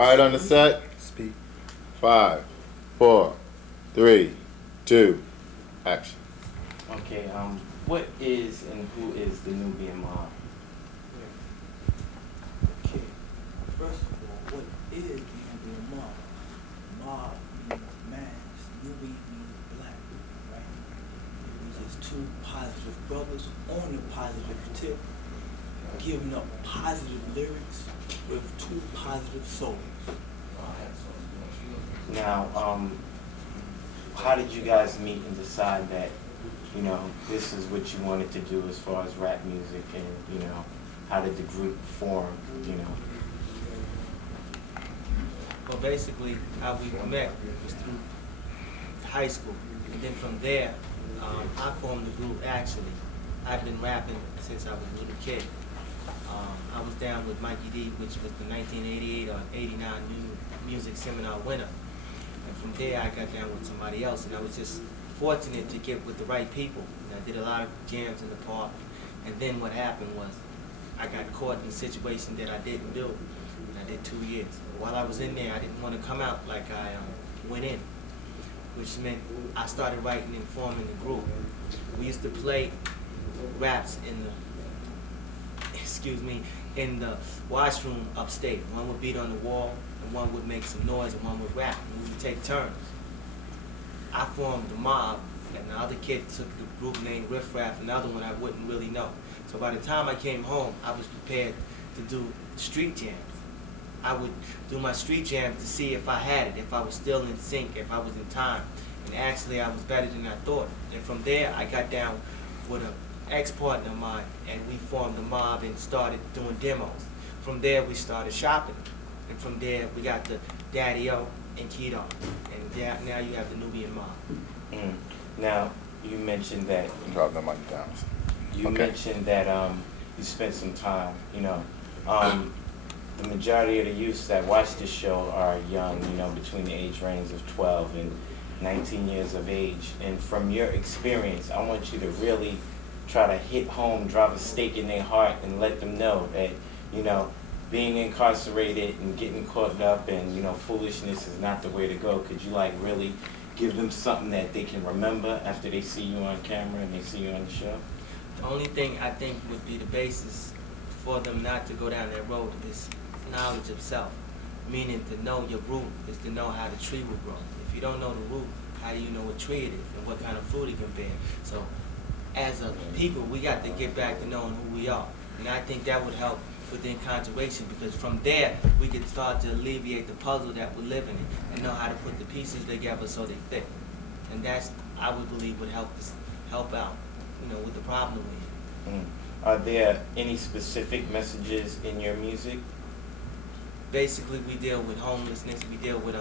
Quiet on the set. Speak. 5, 4, 3, 2, action. Okay, what is and who is the Nubian mob? Okay, first of all, what is the Nubian mob? Mob means mass, Nubian means black, right? It was just two positive brothers on the positive tip, giving up positive lyrics with two positive souls. Now, how did you guys meet and decide that, this is what you wanted to do as far as rap music, and, how did the group form, Well, basically, how we met was through high school. And then from there, I formed the group actually. I've been rapping since I was a little kid. I was down with Mikey D, which was the 1988 or 89 New Music Seminar winner. And from there, I got down with somebody else, and I was just fortunate to get with the right people. And I did a lot of jams in the park. And then what happened was, I got caught in a situation that I didn't do. And I did 2 years. While I was in there, I didn't want to come out like I went in, which meant I started writing and forming the group. We used to play raps in the washroom upstate. One would beat on the wall, and one would make some noise, and one would rap, and we would take turns. I formed the mob, and the other kid took the group name Riff Raff, another one I wouldn't really know. So by the time I came home, I was prepared to do street jams. I would do my street jams to see if I had it, if I was still in sync, if I was in time. And actually, I was better than I thought. And from there, I got down with an ex-partner of mine, and we formed the mob and started doing demos. From there, we started shopping. And from there, we got the Daddy-O and Keto. And now you have the Nubian mob. Now, you mentioned that Drop the mic down. mentioned that you spent some time, the majority of the youths that watch this show are young, between the age range of 12 and 19 years of age. And from your experience, I want you to really try to hit home, drive a stake in their heart, and let them know that, being incarcerated and getting caught up and, foolishness is not the way to go. Could you, really give them something that they can remember after they see you on camera and they see you on the show? The only thing I think would be the basis for them not to go down that road is knowledge of self. Meaning to know your root is to know how the tree will grow. If you don't know the root, how do you know what tree it is and what kind of fruit it can bear? So as a people, we got to get back to knowing who we are. And I think that would help with the incarceration, because from there, we can start to alleviate the puzzle that we're living in and know how to put the pieces together so they fit. And that's, I would believe, would help out, with the problem we're in. Are there any specific messages in your music? Basically, we deal with homelessness. We deal with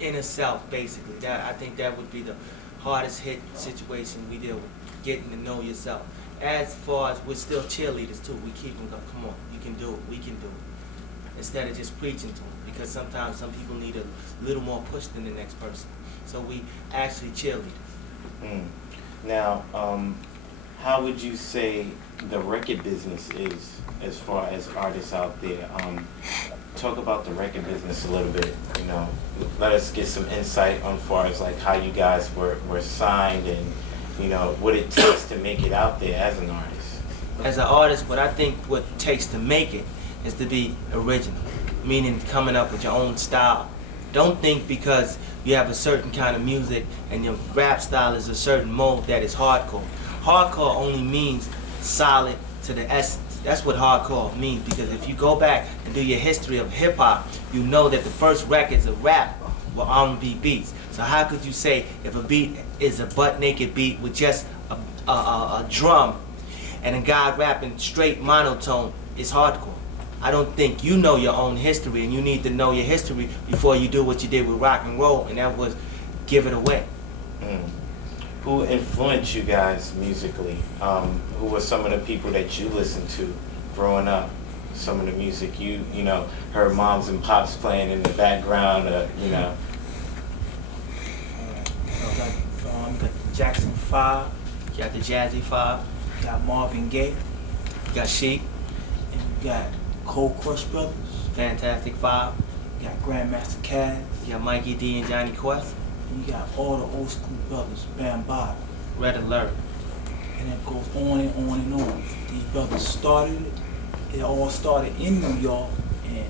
inner self. Basically, I think that would be the hardest hit situation we deal with, getting to know yourself. As far as we're still cheerleaders too, we keep them going. Come on, you can do it. We can do it. Instead of just preaching to them, because sometimes some people need a little more push than the next person. So we actually cheerleaders. Now, how would you say the record business is as far as artists out there? Talk about the record business a little bit, let us get some insight on far as how you guys were signed and, what it takes to make it out there as an artist. As an artist, what I think what it takes to make it is to be original, meaning coming up with your own style. Don't think because you have a certain kind of music and your rap style is a certain mode that is hardcore. Hardcore only means solid to the essence. That's what hardcore means, because if you go back and do your history of hip-hop, you know that the first records of rap were R&B beats. So how could you say if a beat is a butt-naked beat with just a drum and a guy rapping straight monotone is hardcore? I don't think you know your own history, and you need to know your history before you do what you did with rock and roll, and that was give it away. Who influenced you guys musically? Who were some of the people that you listened to growing up? Some of the music you heard moms and pops playing in the background, You got the Jackson 5, You got the Jazzy Five, you got Marvin Gaye, you got Sheik, and you got Cold Crush Brothers, Fantastic Five. You got Grandmaster Caz. You got Mikey D and Johnny Quest. And you got all the old school brothers, Bambaataa. Red Alert. And it goes on and on and on. These brothers started it. It all started in New York, and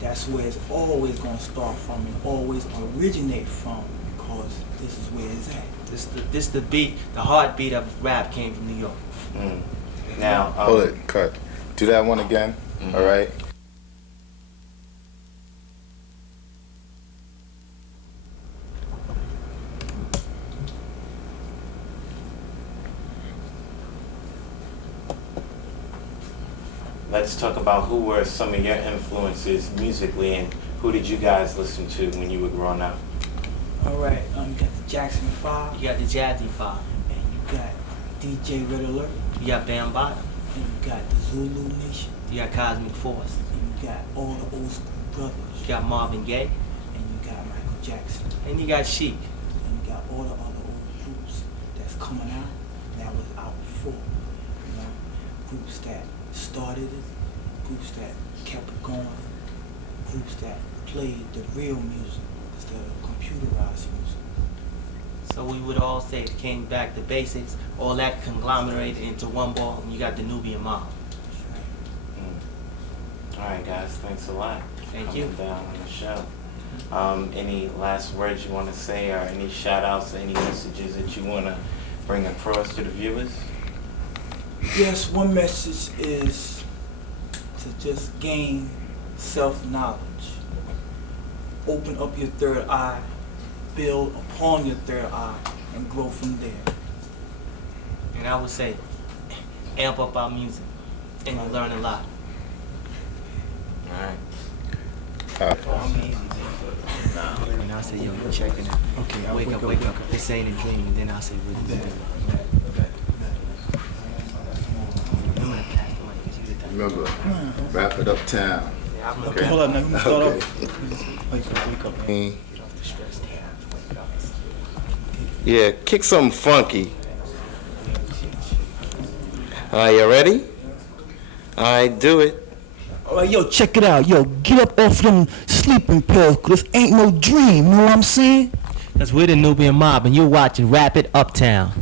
that's where it's always going to start from and always originate from, because this is where it's at. This the beat, the heartbeat of rap came from New York. Mm. Now, Hold it, cut. Do that one again, Mhm. all right? let's talk about who were some of your influences musically, and who did you guys listen to when you were growing up? All right, you got the Jackson 5, You got the Jazzy Five. and you got DJ Red Alert, You got Bambaataa. and you got the Zulu Nation, You got Cosmic Force. and you got all the old school brothers, You got Marvin Gaye. and you got Michael Jackson, And you got Chic. and you got all the other old groups that's coming out that was out before. You know, groups that started it, groups that kept it going, groups that played the real music instead of computerized music. So we would all say it came back to basics, all that conglomerated into one ball, and you got the Nubian Mob. That's right. All right, guys, thanks a lot. for Thank coming you. down on the show. Any last words you want to say, or any shout outs, any messages that you want to bring across to the viewers? Yes, one message is to just gain self-knowledge. Open up your third eye, build upon your third eye, and grow from there. And I would say, amp up our music, and you learn a lot. All right. And I'll say, yo, you checking it. Okay, I'll Wake up. This ain't a dream. And then I'll say, what is it? Remember that past one, 'cause you did that. Remember, wrap it Uptown. Yeah, I'm Okay, hold up, now let me start Okay. off. Wake up. Mm. Get off the stress, wake up. Yeah, kick something funky. Are you ready? All right, do it. All right, yo, check it out. Yo, get up off them sleeping pills, 'cause this ain't no dream, you know what I'm saying? Because we're the Nubian Mob, and you're watching Rap It Uptown.